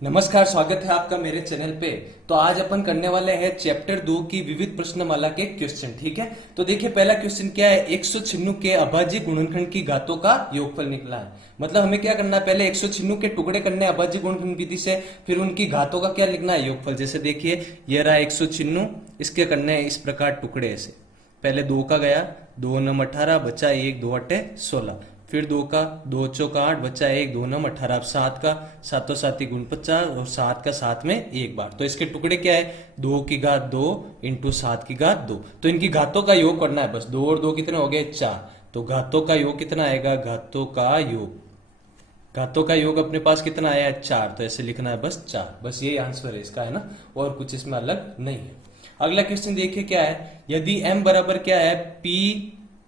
नमस्कार, स्वागत है आपका मेरे चैनल पे। तो आज अपन करने वाले हैं चैप्टर 2 की विविध प्रश्नमाला के क्वेश्चन। ठीक है, तो देखिए पहला क्वेश्चन क्या है। 196 के अभाज्य गुणनखंड की घातों का योगफल निकला है। मतलब हमें क्या करना है, पहले 196 के टुकड़े करने हैं अभाज्य गुणनखंड विधि से, फिर उनकी घातों का क्या लिखना है, योगफल। जैसे देखिए ये रहा 196, इसके करने हैं इस प्रकार टुकड़े ऐसे। पहले 2 का गया, 2 नम 18 बचा 1, 2 अट्ठे 16। फिर 2 का, 2 चौक 8 बचा 1, 2 नम 18। अब 7 का, 7 सात 49 और 7 का 7 में एक बार। तो इसके टुकड़े क्या है, 2 की घात 2 इंटू 7 की घात 2। तो इनकी घातों का योग करना है बस। 2 और 2 कितने हो गए, 4। तो घातों का योग कितना आएगा, घातों का योग अपने पास कितना आया है, 4। तो ऐसे लिखना है बस 4। बस यही आंसर है इसका, है ना, और कुछ इसमें अलग नहीं है। अगला क्वेश्चन देखिए क्या है। यदि m बराबर क्या है, p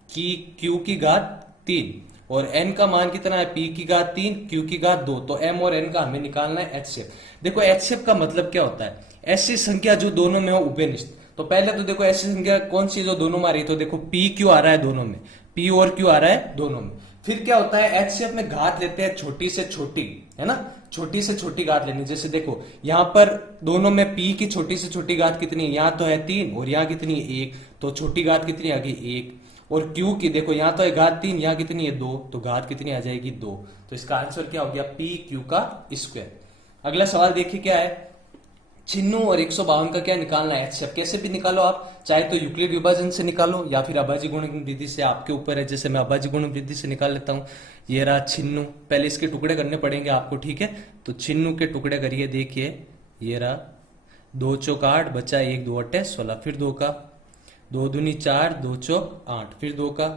की q की घात 3 और n का मान कितना है, p की घात 3 q की घात 2, तो m और n का हमें निकालना है एचसीएफ। देखो एचसीएफ का मतलब क्या होता है, ऐसी संख्या जो दोनों में हो उभयनिष्ठ। तो पहले तो देखो ऐसी संख्या कौन सी जो दोनों में आ रही है, तो देखो p q आ रहा है दोनों में, p और q आ रहा है दोनों में। फिर क्या होता है, एचसीएफ में घात लेते हैं छोटी से छोटी, है ना, छोटी से छोटी घात लेनी। जैसे देखो यहाँ पर दोनों में p की छोटी से छोटी घात कितनी है, यहाँ तो है 3 और यहाँ कितनी है 1, तो छोटी घात कितनी आ गई 1। और q की देखो यहाँ तो है घात 3, यहाँ कितनी है 2, तो घात कितनी आ जाएगी 2। तो इसका आंसर क्या हो गया, p q का स्क्वायर। अगला सवाल देखिए क्या है। 96 और 152 का क्या निकालना है एचसीएफ। कैसे भी निकालो आप, चाहे तो यूक्लिड विभाजन से निकालो या फिर अभाज्य गुणन विधि से, आपके ऊपर है। जैसे मैं अभाज्य गुणन विधि से निकाल लेता हूं। ये रहा 96, पहले इसके टुकड़े करने पड़ेंगे आपको, ठीक है। तो 96 के टुकड़े करिए, देखिए ये रहा 2 चौक 8 बचा 1, 2 अट्ठे 16। फिर 2 का, 2 दूनी 4, 2 चौक 8। फिर 2 का,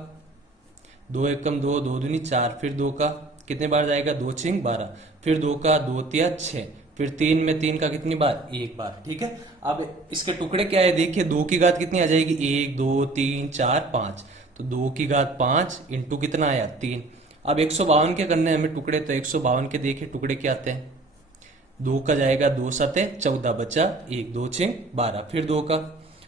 2 एकम 2, 2 दूनी 4। फिर 2 का कितने बार जाएगा, 2 छिंग 12। फिर 2 का 2 तिया 6। फिर 3 में 3 का कितनी बार, एक बार, ठीक है। अब इसके टुकड़े क्या है, देखिए 2 की घात कितनी आ जाएगी, 1 2 3 4 5। तो 2 की घात 5 इंटू कितना आया 3। अब 152 के करने हैं हमें टुकड़े, तो 152 के देखिए टुकड़े क्या आते हैं। 2 का जाएगा 2 सते 14 बचा 1, 2 छिंग 12। फिर 2 का,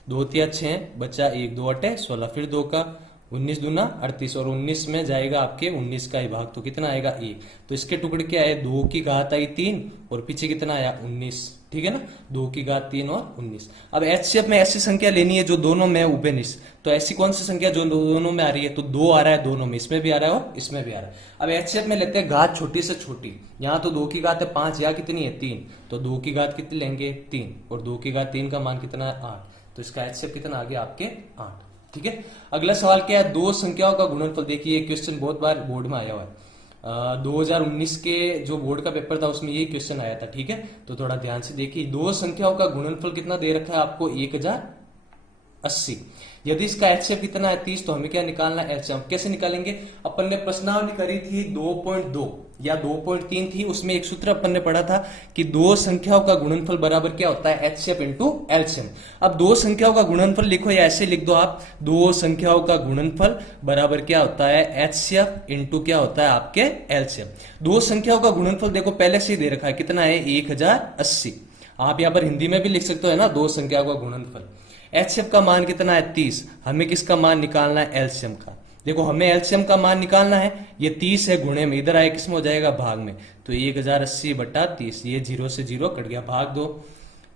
2 तिया 6 बचा 1, 2 अट्ठे 16। फिर 2 का 19 दूना 38 और 19 में जाएगा आपके 19 का ही भाग, तो कितना आएगा 1। तो इसके टुकड़े क्या है, 2 की घात आई 3 और पीछे कितना आया 19, ठीक है ना। 2 की घात 3 और 19। अब एचसीएफ में ऐसी संख्या लेनी है जो दोनों में उभयनिष्ठ। तो ऐसी कौन सी संख्या जो दोनों में आ रही है, तो 2 आ रहा है दोनों में, इसमें भी आ रहा है और इसमें भी आ रहा है। अब एचसीएफ में लेते हैं घात छोटी से छोटी। यहाँ तो 2 की घात है 5, यहाँ कितनी है 3, तो 2 की घात कितनी लेंगे 3, और 2 की घात 3 का मान कितना है 8। तो इसका एचसीएफ कितना आ गया आपके 8, ठीक है। अगला सवाल क्या है, दो संख्याओं का गुणनफल। देखिए ये क्वेश्चन बहुत बार बोर्ड में आया हुआ है। 2019 के जो बोर्ड का पेपर था उसमें यही क्वेश्चन आया था, ठीक है। तो थोड़ा ध्यान से देखिए, दो संख्याओं का गुणनफल कितना दे रखा है आपको, 1080। यदि इसका एचसीएफ कितना है 30, तो हमें क्या निकालना है एचसीएफ। कैसे निकालेंगे, अपन ने प्रश्नावली करी थी 2.2 या 2.3 थी, उसमें एक सूत्र अपन ने पढ़ा था कि दो संख्याओं का गुणनफल बराबर क्या होता है, एचसीएफ इंटू एलसीएम। अब दो संख्याओं का गुणनफल लिखो या ऐसे लिख दो आप, दो संख्याओं का गुणनफल बराबर क्या होता है, एचसीएफ इंटू क्या होता है आपके एलसीएम। दो संख्याओं का गुणनफल देखो पहले से ही दे रखा है, कितना है 1080। आप यहां पर हिंदी में भी लिख सकते हो, है ना, दो संख्याओं का गुणनफल। एचसीएफ का मान कितना है 30, हमें किसका मान निकालना है, एलसीएम का। देखो हमें एलसीएम का मान निकालना है, ये 30 है गुणे में, इधर आए किसमें हो जाएगा, भाग में। तो 1080 बटा 30, ये 0 से 0 कट गया, भाग 2,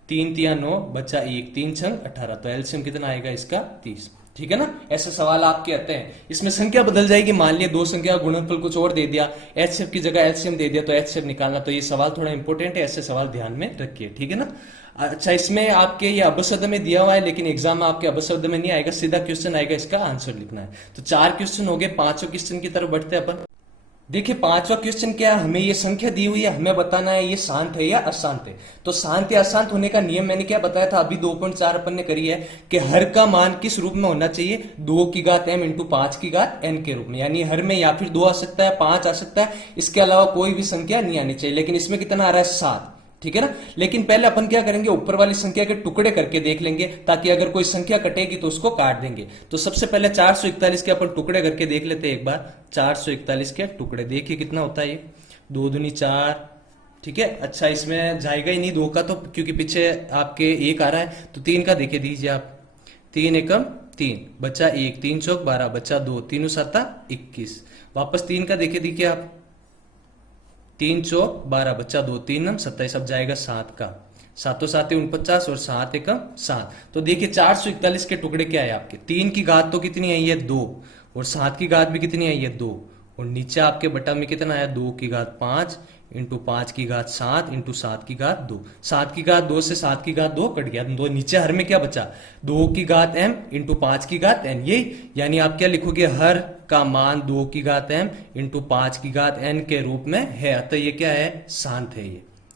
3 तिया 9 बचा 1, 3 छंग 18। तो एलसीएम कितना आएगा इसका 30, ठीक है ना। ऐसे सवाल आपके आते हैं, इसमें संख्या बदल जाएगी। मान लिया दो संख्या का गुणनफल कुछ और दे दिया, एचसीएफ की जगह एलसीएम दे दिया, तो एचसीएफ निकालना। तो ये सवाल थोड़ा इंपॉर्टेंट है, ऐसे सवाल ध्यान में रखिए, ठीक है ना। अच्छा, इसमें आपके ये अपशब्द में दिया हुआ है, लेकिन एग्जाम में आपके अपशब्द में नहीं आएगा, सीधा क्वेश्चन आएगा, इसका आंसर लिखना है। तो 4 क्वेश्चन हो गए, 5वें क्वेश्चन की तरफ बढ़ते हैं अपन। देखिए 5वां क्वेश्चन क्या है, हमें ये संख्या दी हुई है, हमें बताना है ये शांत है या अशांत है। तो शांत या अशांत होने का नियम मैंने क्या बताया था, अभी 2.4 अपन ने करी है कि हर का मान किस रूप में होना चाहिए, 2 की घात m इंटू 5 की घात n के रूप में। यानी हर में या फिर 2 आ सकता है, 5 आ सकता है, इसके अलावा कोई भी संख्या नहीं आनी चाहिए। लेकिन इसमें कितना आ रहा है 7, ठीक है ना। लेकिन पहले अपन क्या करेंगे, ऊपर वाली संख्या के टुकड़े करके देख लेंगे, ताकि अगर कोई संख्या कटेगी तो उसको काट देंगे। तो सबसे पहले 441 के अपन टुकड़े करके देख लेते हैं एक बार। 441 के टुकड़े देखिए कितना होता है ये, 2 दूनी 4, ठीक है। अच्छा इसमें जाएगा ही नहीं 2 का, तो क्योंकि पीछे आपके 1 आ रहा है, तो 3 का देखे दीजिए आप। 3 एकम 3 बचा 1, 3 चौक 12 बचा 2, 3 7 21। वापस 3 का देखे दीजिए आप, 3 चौक 12 बच्चा 2 3 नम 27 अब जाएगा 7 का, सातों सात 49 और 7 एकम 7। तो देखिए 441 के टुकड़े क्या है आपके, 3 की घात तो कितनी आई है 2, और 7 की घात भी कितनी आई है 2, और नीचे आपके बटा में कितना आया 2 की घात 5 इंटू 5 की घात 7 इंटू 7 की घात 2, 7 की घात 2 से 7 की घात 2 कट गया, दो नीचे हर में क्या बचा 2 की घात m इंटू 5 की घात n, ये यानी आप क्या लिखोगे हर का मान 2 की घात m इंटू 5 की घात n के रूप में है, अतः ये क्या है शांत है,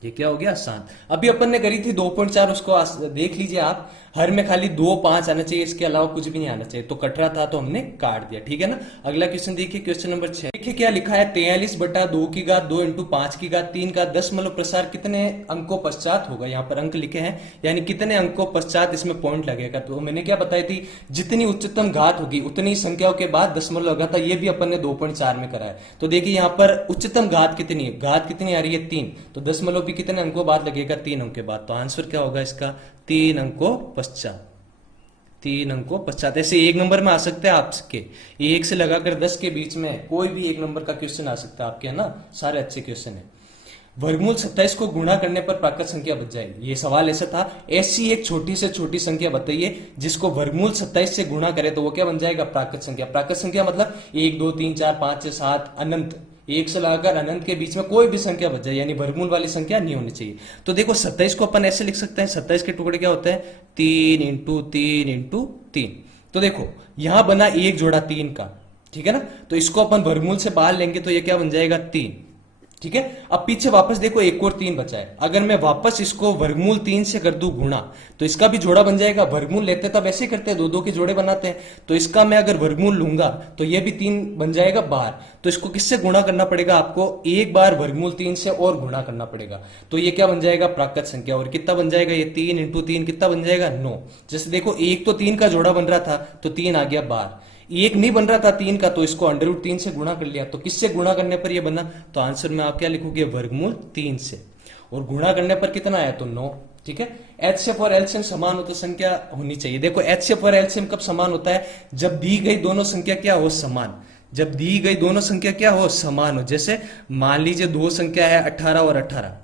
ये क्या हो गया शांत। अभी अपन ने करी थी 2.4, उसको देख लीजिए आप, हर में खाली 2 5 आना चाहिए, इसके अलावा कुछ भी नहीं आना चाहिए, तो कट रहा था तो हमने काट दिया, ठीक है ना। अगला क्वेश्चन देखिए, क्वेश्चन नंबर 6, देखिए क्या लिखा है 43 बटा 2 की घात 2 इंटू 5 की घात 3 का दशमलव प्रसार कितने अंकों पश्चात होगा, यहाँ पर अंक लिखे हैं यानी कितने अंकों पश्चात इसमें पॉइंट लगेगा। तो मैंने क्या बताई थी, जितनी उच्चतम घात होगी उतनी संख्याओं के बाद दशमलव लगा था, ये भी अपन ने 2.4 में करा है। तो देखिए यहाँ पर उच्चतम घात कितनी है, घात कितनी आ रही है 3, तो दशमलव भी कितने अंकों बाद लगेगा 3 अंक के बाद, तो आंसर क्या होगा इसका 3 अंकों पश्चात, 3 अंकों पश्चात। ऐसे एक नंबर में आ सकते हैं आपके, 1 से लगाकर 10 के बीच में कोई भी एक नंबर का क्वेश्चन आ सकता है आपके, है ना, सारे अच्छे क्वेश्चन है। वर्गमूल 27 को गुणा करने पर प्राकृत संख्या बच जाएगी, ये सवाल ऐसा था। ऐसी एक छोटी से छोटी संख्या बताइए जिसको वर्गमूल 27 से गुणा करे तो वो क्या बन जाएगा प्राकृत संख्या। प्राकृत संख्या मतलब 1 2 3 4 5 6 7 अनंत, 1 से लगाकर अनंत के बीच में कोई भी संख्या बच जाए, यानी वर्गमूल वाली संख्या नहीं होनी चाहिए। तो देखो 27 को अपन ऐसे लिख सकते हैं, 27 के टुकड़े क्या होते हैं 3 इंटू 3 इंटू 3। तो देखो यहां बना एक जोड़ा 3 का, ठीक है ना, तो इसको अपन वर्गमूल से बाहर लेंगे तो ये क्या बन जाएगा 3, ठीक है। अब पीछे वापस देखो एक और 3 बचा है, अगर मैं वापस इसको वर्गमूल 3 से कर दूं गुणा तो इसका भी जोड़ा बन जाएगा। वर्गमूल लेते तब ऐसे करते हैं, 2 2 के जोड़े बनाते हैं, तो इसका मैं अगर वर्गमूल लूंगा तो ये भी 3 बन जाएगा बाहर। तो इसको किससे गुणा करना पड़ेगा, आपको एक बार वर्गमूल 3 से और गुणा करना पड़ेगा, तो ये क्या बन जाएगा प्राकृत संख्या। और कितना बन जाएगा ये 3 इंटू 3 कितना बन जाएगा 9। जैसे देखो एक तो 3 का जोड़ा बन रहा था तो 3 आ गया बाहर, एक नहीं बन रहा था 3 का तो इसको अंडर रूट 3 से गुणा कर लिया, तो किससे गुणा करने पर ये बना, तो आंसर में आप क्या लिखोगे वर्गमूल 3 से, और गुणा करने पर कितना आया तो 9, ठीक है। एचसीएफ और एलसीएम समान हो तो संख्या होनी चाहिए। देखो एचसीएफ और एलसीएम कब समान होता है, जब दी गई दोनों संख्या क्या हो समान, जब दी गई दोनों संख्या क्या हो समान हो। जैसे मान लीजिए दो संख्या है 18 और 18,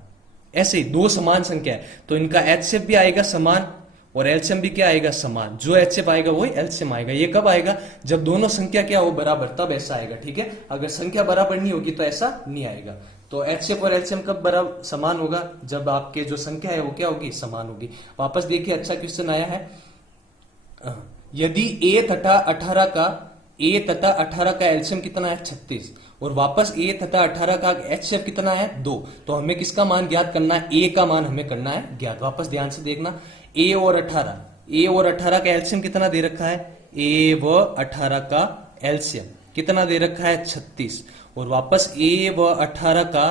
ऐसे ही दो समान संख्या है तो इनका एचसीएफ भी आएगा समान और एलसीएम भी क्या आएगा समान, जो एचसीएफ आएगा वही एलसीएम आएगा। ये कब आएगा, जब दोनों संख्या क्या हो बराबर, तब ऐसा आएगा, ठीक है। अगर संख्या बराबर नहीं होगी तो ऐसा नहीं आएगा। तो एचसीएफ और एलसीएम कब बराबर समान होगा, जब आपके जो संख्या है वो क्या होगी समान होगी। वापस देखिए अच्छा क्वेश्चन आया है, यदि ए तथा 18 का एलसीएम कितना है 36 और वापस ए तथा 18 का एचसीएफ कितना है 2, तो हमें किसका मान ज्ञात करना है, ए का मान हमें करना है ज्ञात। वापस ध्यान से देखना, ए और 18 का एलसीएम कितना दे रखा है, ए व 18 का एलसीएम कितना दे रखा है 36 और वापस ए व 18 का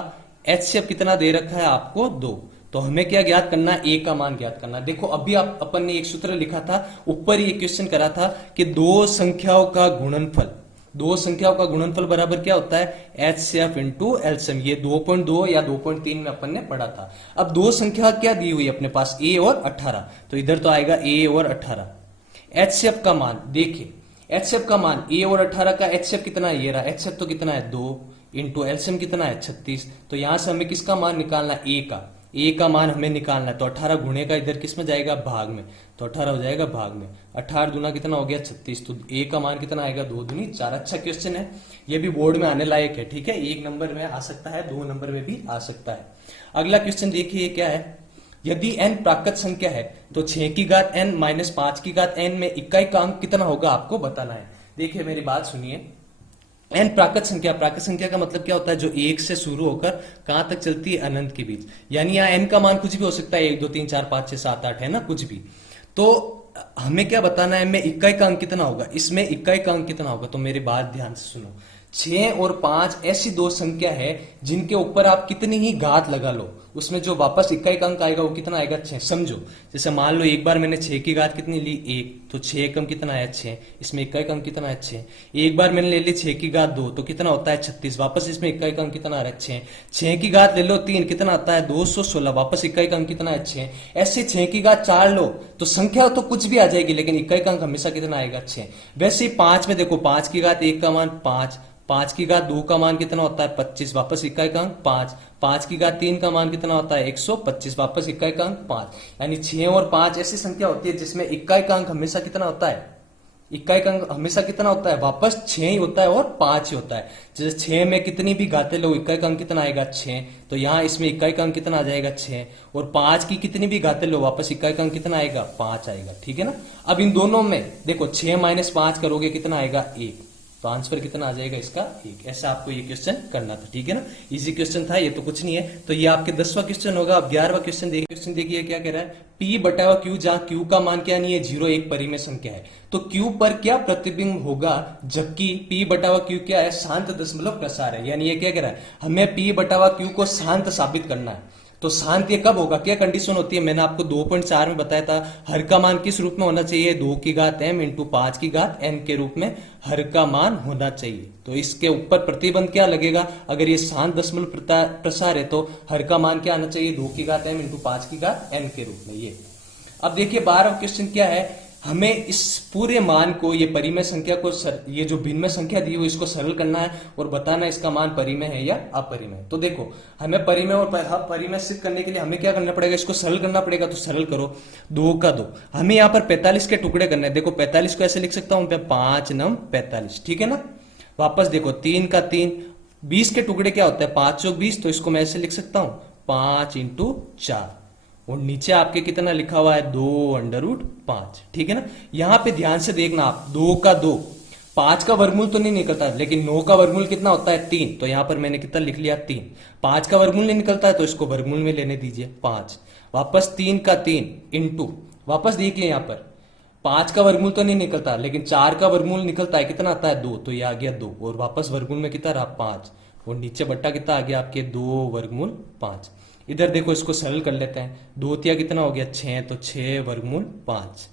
एचसीएफ कितना दे रखा है आपको 2, तो हमें क्या ज्ञात करना है, ए का मान ज्ञात करना है। देखो अभी अपन ने एक सूत्र लिखा था, ऊपर ही एक क्वेश्चन करा था कि दो संख्याओं का गुणनफल बराबर क्या होता है एचसीएफ इंटू एलसीएम। ये 2.2 या 2.3 में अपन ने पढ़ा था। अब दो संख्या क्या दी हुई है अपने पास, ए और 18, तो इधर तो आएगा ए और 18। एचसीएफ का मान देखिए, एचसीएफ का मान ए और 18 का एचसीएफ कितना है, ये रहा एचसीएफ तो कितना है 2 इंटू एलसीएम कितना है 36, तो यहां से हमें किसका मान निकालना है, ए का मान हमें निकालना है। तो 18 गुणे का इधर किस में जाएगा भाग में, तो 18 हो जाएगा भाग में, 18 दूना कितना हो गया 36, तो ए का मान कितना आएगा 2 दूनी 4। अच्छा क्वेश्चन है, ये भी बोर्ड में आने लायक है, ठीक है। 1 नंबर में आ सकता है, 2 नंबर में भी आ सकता है। अगला क्वेश्चन देखिए क्या है, यदि n प्राकृत संख्या है तो 6 की घात n माइनस 5 की घात n में इकाई का अंक कितना होगा आपको बताना है। देखिए मेरी बात सुनिए, n प्राकृत संख्या का मतलब क्या होता है, जो 1 से शुरू होकर कहां तक चलती है अनंत के बीच, यानी यहाँ n का मान कुछ भी हो सकता है, 1 2 3 4 5 6 7 8 है ना, कुछ भी। तो हमें क्या बताना है, में इकाई का अंक कितना होगा, इसमें इकाई का अंक कितना होगा। तो मेरी बात ध्यान से सुनो, 6 और 5 ऐसी दो संख्या है जिनके ऊपर आप कितनी ही घात लगा लो उसमें जो वापस इकाई का अंक आएगा वो कितना आएगा 6। समझो जैसे मान लो एक बार मैंने 6 की घात कितनी ली 1, तो 6 कम कितना आया 6, इसमें इकाई का अंक कितना है 6। एक बार मैंने ले ली 6 की घात 2, तो कितना होता है 36, वापस इसमें इकाई का अंक कितना आ रहा है 6। 6 की घात ले लो 3, कितना आता है 216, वापस इकाई का अंक कितना है 6। ऐसे 6 की घात 4 लो तो संख्या तो कुछ भी आ जाएगी लेकिन इकाई का अंक हमेशा कितना आएगा 6। वैसे ही 5 में देखो, 5 की घात 1 का मान 5, 5 की घात 2 का मान कितना होता है 25, वापस इकाई का अंक 5, 5 की घात 3 का मान कितना होता है 125, वापस इक्का का अंक 5, यानी 6 और 5 ऐसी संख्या होती है जिसमें इक्का का अंक हमेशा कितना होता है, इक्काई का अंक हमेशा कितना होता है, वापस 6 ही होता है और 5 ही होता है। जैसे 6 में कितनी भी घातें लो, इक्काई का अंक कितना आएगा 6, तो यहाँ इसमें इक्काई का अंक कितना आ जाएगा 6, और 5 की कितनी भी घातें लो, वापस इक्काई का अंक कितना आएगा 5 आएगा, ठीक है ना। अब इन दोनों में देखो 6 माइनस 5 करोगे कितना आएगा 1, तो आंसर कितना आ जाएगा इसका 1। ऐसा आपको ये क्वेश्चन करना था, ठीक है ना, इजी क्वेश्चन था ये, तो कुछ नहीं है। तो ये आपके 10वां क्वेश्चन होगा। अब 11वां क्वेश्चन देखिए, क्वेश्चन देखिए क्या कह रहा है, P बटा Q, जहां Q का मान क्या नहीं है 0, एक परिमेय संख्या है, तो Q पर क्या प्रतिबिंब होगा, जबकि P बटा Q क्या है, शांत दशमलव प्रसार है। यानी ये क्या कह रहा है, हमें P बटा Q को शांत साबित करना है। तो शांत ये कब होगा, क्या कंडीशन होती है, मैंने आपको 2.4 में बताया था, हर का मान किस रूप में होना चाहिए, 2 की घात m इंटू 5 की घात n के रूप में हर का मान होना चाहिए। तो इसके ऊपर प्रतिबंध क्या लगेगा, अगर ये शांत दशमलव प्रसार है तो हर का मान क्या आना चाहिए, 2 की घात m इंटू 5 की घात n के रूप में। ये अब देखिए 12वां क्वेश्चन क्या है, हमें इस पूरे मान को, ये परिमेय संख्या को ये जो भिन्नमय संख्या दी हुई इसको सरल करना है और बताना इसका मान परिमेय है या अपरिमेय। तो देखो हमें परिमेय और अपरिमेय सिद्ध करने के लिए हमें क्या करना पड़ेगा, इसको सरल करना पड़ेगा। तो सरल करो, 2 का 2, हमें यहाँ पर 45 के टुकड़े करने हैं। देखो 45 को ऐसे लिख सकता हूं 5 नम 45, ठीक है ना। वापस देखो 3 का 3, 20 के टुकड़े क्या होता है 5 चौक 20, तो इसको मैं ऐसे लिख सकता हूं 5 इंटू 4, और नीचे आपके कितना लिखा हुआ है 2√5, ठीक है ना। यहां पे ध्यान से देखना आप, 2 का 2, 5 का वर्गमूल तो नहीं निकलता, लेकिन 9 का वर्गमूल कितना होता है 3, तो यहां पर मैंने कितना लिख लिया 3। 5 का वर्गमूल नहीं निकलता है तो इसको वर्गमूल में लेने दीजिए 5, वापस 3 का 3 इंटू, वापस देखिए यहां पर 5 का वर्गमूल तो नहीं निकलता, लेकिन 4 का वर्गमूल निकलता है, कितना आता है 2, तो ये आ गया 2, और वापस वर्गमूल में कितना रहा 5, और नीचे बट्टा कितना आ गया आपके 2√5। इधर देखो इसको सरल कर लेते हैं, 2 तिया कितना हो गया 6, तो 6√5,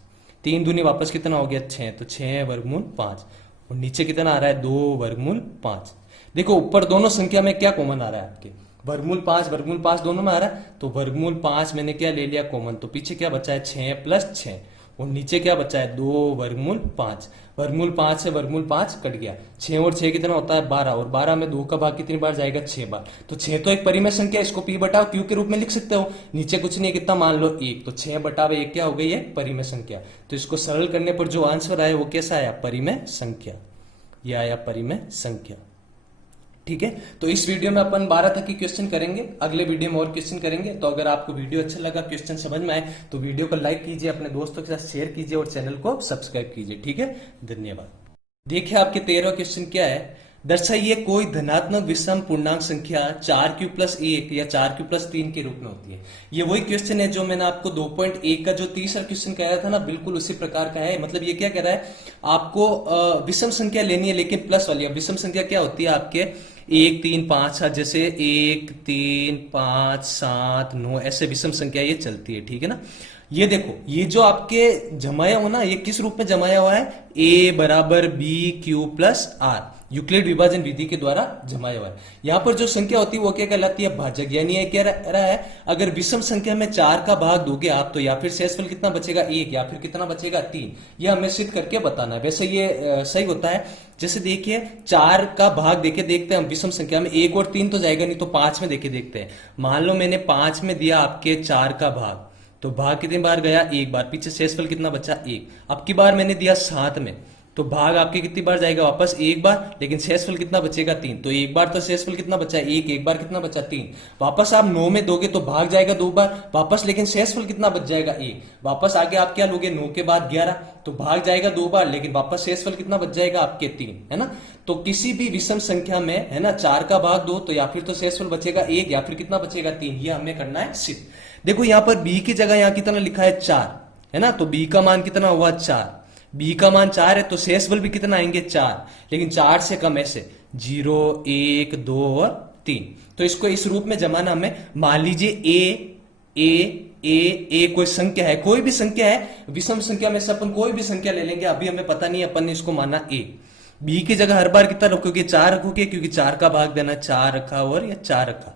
3 दूनी वापस कितना हो गया 6, तो 6√5, और नीचे कितना आ रहा है 2√5। देखो ऊपर दोनों संख्या में क्या कॉमन आ रहा है आपके, वर्गमूल 5 दोनों में आ रहा है, तो वर्गमूल 5 मैंने क्या ले लिया कॉमन, तो पीछे क्या बचा है 6 + 6, और नीचे क्या बचा है 2√5, वर्गमूल 5 से वर्गमूल 5 कट गया, 6 और 6 कितना होता है 12, और 12 में 2 का भाग कितनी बार जाएगा 6 बार, तो 6 तो एक परिमेय संख्या, इसको P बटा Q के रूप में लिख सकते हो। नीचे कुछ नहीं, कितना मान लो 1, तो 6 बटा 1 क्या हो गई है परिमेय संख्या। तो इसको सरल करने पर जो आंसर आया वो कैसा आया, परिमेय संख्या, ये आया परिमेय संख्या, ठीक है। तो इस वीडियो में अपन 12 तक की क्वेश्चन करेंगे, अगले वीडियो में और क्वेश्चन करेंगे। तो अगर आपको वीडियो अच्छा लगा, क्वेश्चन समझ में आए, तो वीडियो को लाइक कीजिए, अपने दोस्तों के साथ शेयर कीजिए और चैनल को सब्सक्राइब कीजिए, ठीक है। धन्यवाद। देखिए आपके 13वां क्वेश्चन क्या है, दर्शाइए कोई धनात्मक विषम पूर्णांक संख्या 4q + 1 या 4q + 3 के रूप में होती है। ये वही क्वेश्चन है जो मैंने आपको 2.1 का जो तीसरा क्वेश्चन कहा था ना, बिल्कुल उसी प्रकार का है। मतलब ये क्या कह रहा है, आपको विषम संख्या लेनी है लेकिन प्लस वाली। अब विषम संख्या क्या होती है आपके 1 3 5 7, जैसे 1 3 5 7 9 ऐसे विषम संख्या ये चलती है, ठीक है ना। ये देखो ये जो आपके जमाया हो ना, ये किस रूप में जमाया हुआ है, a बराबर BQ + R, यूक्लिड विभाजन विधि के द्वारा जमाया हुआ है। यहां पर जो संख्या होती है वो क्या कहलाती है, भाजक। यानी ये क्या रहा है, अगर विषम संख्या में 4 का भाग दोगे आप, तो या फिर शेषफल कितना बचेगा 1, या फिर कितना बचेगा 3, ये हमें सिद्ध करके बताना है। वैसे ये सही होता है। जैसे देखिए 4 का भाग देके देखते हैं हम विषम संख्या में, 1 और 3 तो जाएगा नहीं, तो 5 में देके देखते हैं। मान लो मैंने 5 में दिया आपके 4 का भाग, तो भाग कितनी बार गया 1 बार, पीछे शेषफल कितना बचा 1। अब की बार मैंने दिया 7 में, तो भाग आपके कितनी बार जाएगा वापस 1 बार, लेकिन शेषफल कितना बचेगा 3, तो 1 बार तो शेषफल कितना बचा 1, 1 बार कितना बचा 3। वापस आप 9 में दोगे तो भाग जाएगा 2 बार वापस, लेकिन शेषफल कितना बच जाएगा 1। वापस आगे आप क्या लोगे 9 के बाद 11, तो भाग जाएगा 2 बार, लेकिन वापस शेषफल कितना बच जाएगा आपके 3, है ना। तो किसी भी विषम संख्या में है ना 4 का भाग 2, तो या फिर तो शेषफल बचेगा 1 या फिर कितना बचेगा 3, ये हमें करना है सिद्ध। देखो यहाँ पर b की जगह यहाँ कितना लिखा है 4, है ना, तो b का मान कितना हुआ 4, b का मान 4 है, तो शेषफल भी कितना आएंगे 4, लेकिन 4 से कम ऐसे 0 1 2 और 3। तो इसको इस रूप में जमाना हमें, मान लीजिए a कोई संख्या है, कोई भी संख्या है, विषम संख्या में से अपन कोई भी संख्या ले लेंगे, अभी हमें पता नहीं है, अपन ने इसको माना a। b की जगह हर बार कितना रखोगे 4 रखोगे, क्योंकि 4 का भाग देना 4 रखा और या 4 रखा।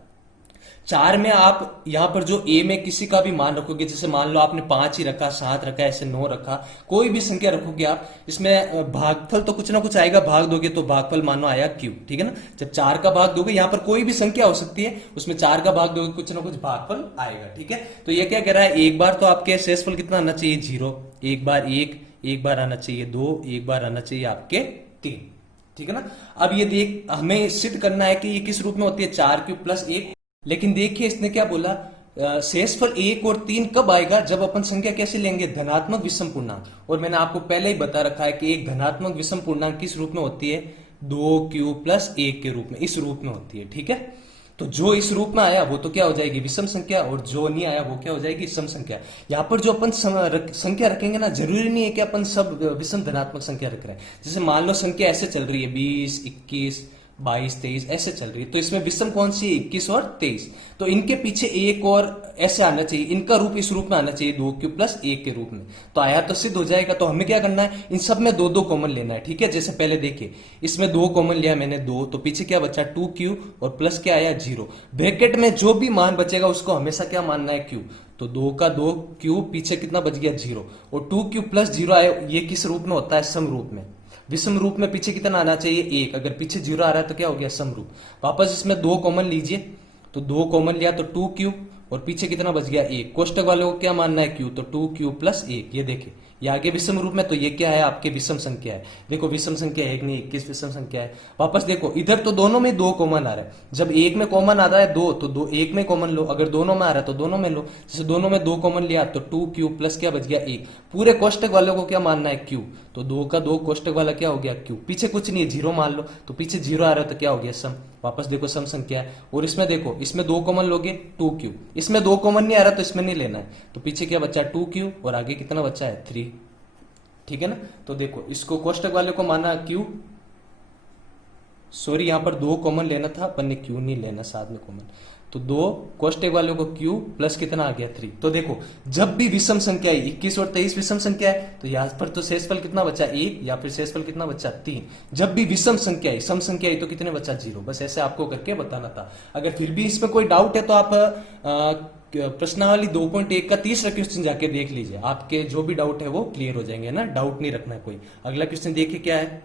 4 में आप यहाँ पर जो a में किसी का भी मान रखोगे, जैसे मान लो आपने 5 ही रखा, 7 रखा, ऐसे 9 रखा, कोई भी संख्या रखोगे आप, इसमें भागफल तो कुछ ना कुछ आएगा, भाग दोगे तो भागफल मानो आया q, ठीक है ना। जब 4 का भाग दोगे, यहाँ पर कोई भी संख्या हो सकती है, उसमें 4 का भाग दोगे कुछ ना कुछ भागफल आएगा, ठीक है। तो ये क्या कह रहा है, एक बार तो आपके शेषफल कितना आना चाहिए 0, एक बार 1, एक बार आना चाहिए 2, एक बार आना चाहिए आपके 3, ठीक है ना। अब ये देख, हमें सिद्ध करना है कि ये किस रूप में होती है, 4³ + 1। लेकिन देखिए इसने क्या बोला, शेषफल 1 और 3 कब आएगा, जब अपन संख्या कैसे लेंगे, धनात्मक विषम पूर्णांक। और मैंने आपको पहले ही बता रखा है कि एक धनात्मक विषम पूर्णांक किस रूप में होती है, 2³ + 1 के रूप में, इस रूप में होती है, ठीक है। तो जो इस रूप में आया वो तो क्या हो जाएगी, विषम संख्या, और जो नहीं आया वो क्या हो जाएगी, सम संख्या। यहाँ पर जो अपन संख्या रखेंगे ना, जरूरी नहीं है कि अपन सब विषम धनात्मक संख्या रख रहे हैं। जैसे मान लो संख्या ऐसे चल रही है 20, 21, 22, 23 ऐसे चल रही है, तो इसमें विषम कौन सी है, 21 और 23। तो इनके पीछे एक और ऐसे आना चाहिए, इनका रूप इस रूप में आना चाहिए, 2³ + 1 के रूप में। तो आया तो सिद्ध हो जाएगा। तो हमें क्या करना है, इन सब में 2 कॉमन लेना है, ठीक है। जैसे पहले देखिए, इसमें 2 कॉमन लिया मैंने, 2, तो पीछे क्या बचा 2q, और प्लस क्या आया 0। ब्रैकेट में जो भी मान बचेगा उसको हमेशा क्या मानना है, q। तो 2 का 2q, पीछे कितना बच गया 0, और 2q + 0 आए, ये किस रूप में होता है, सम रूप में। विषम रूप में पीछे कितना आना चाहिए 1, अगर पीछे 0 आ रहा है तो क्या हो गया, सम रूप। वापस इसमें 2 कॉमन लीजिए, तो 2 कॉमन लिया तो 2q, और पीछे कितना बच गया 1। कोष्टक वाले को क्या मानना है, q, तो 2q + 1। ये देखिए, ये आगे विषम रूप में, तो ये क्या है, आपके विषम संख्या है। देखो विषम संख्या 1 नहीं 21 विषम संख्या है। वापस देखो, इधर तो दोनों में 2 कॉमन आ रहा है। जब एक में कॉमन आ रहा है 2, तो 2 एक में कॉमन लो, अगर दोनों में आ रहा है तो दोनों में लो। जैसे दोनों में 2 कॉमन लिया तो 2q + क्या बच गया 1। पूरे कोष्टक वाले को क्या मानना है, q। तो 2 का 2 कोष्टक वाला क्या हो गया q, पीछे कुछ नहीं है 0 मान लो, तो पीछे 0 आ रहा है तो क्या हो गया सम। वापस देखो सम संख्या है। और इसमें देखो, इसमें 2 कॉमन लोगे 2q, इसमें 2 कॉमन नहीं आ रहा तो इसमें नहीं लेना है, तो पीछे क्या बचा 2q, और आगे कितना बचा है 3, ठीक है ना। तो देखो, इसको कोष्टक वाले को माना q, सॉरी यहाँ पर 2 कॉमन लेना था अपन ने, q नहीं लेना साथ में कॉमन। तो 2 कोष्टक वालों को q, प्लस कितना आ गया 3। तो देखो, जब भी विषम संख्या है, 21 और 23 विषम संख्या है, तो यहाँ पर तो शेषफल कितना बचा 1, या फिर शेषफल कितना बचा 3। जब भी विषम संख्या है, सम संख्या है, तो कितने बचा 0। बस ऐसे आपको करके बताना था। अगर फिर भी इसमें कोई डाउट है तो आप प्रश्नावली 2.1 का 30वां क्वेश्चन जाके देख लीजिए, आपके जो भी डाउट है वो क्लियर हो जाएंगे ना, डाउट नहीं रखना है कोई। अगला क्वेश्चन देखिए क्या है,